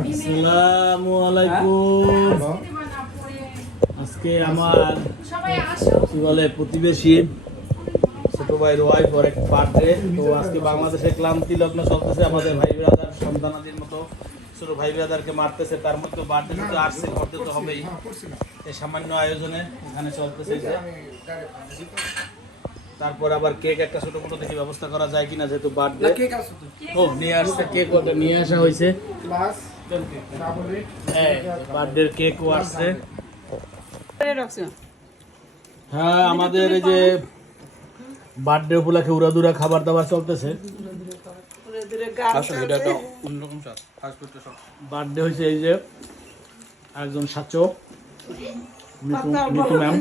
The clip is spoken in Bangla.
আসসালামু আলাইকুম। আজকে আমার কি বলে প্রতিবেশী ছোট ভাইয়ের ওয়াইফ ওর এক বার্থডে। তো আজকে বাংলাদেশে ক্লান্তি লগ্ন চলতেছে, আমাদের ভাই ব্রাদার সন্তানাদির মতো ছোট ভাই ব্রাদারকে মারতেছে, তার মধ্যে বার্থডে তো আসছে, করতে তো হবেই। এই সামান্য আয়োজনে এখানে চলতেছে। তারপর আবার কেক একটা ছোট মোটো দেখি ব্যবস্থা করা যায় কিনা, যেহেতু বার্থডে। ও নিয়ে আসছে, কেক ওটা নিয়ে আসা হয়েছে, বার্থডে কেকও আসছে। হ্যাঁ, আমাদের এই যে বার্থডে উপলক্ষে উড়াদুরা খাবার দাবার চলতেছে। বার্থডে হয়েছে এই যে একজন সাচো মিতু ম্যাম।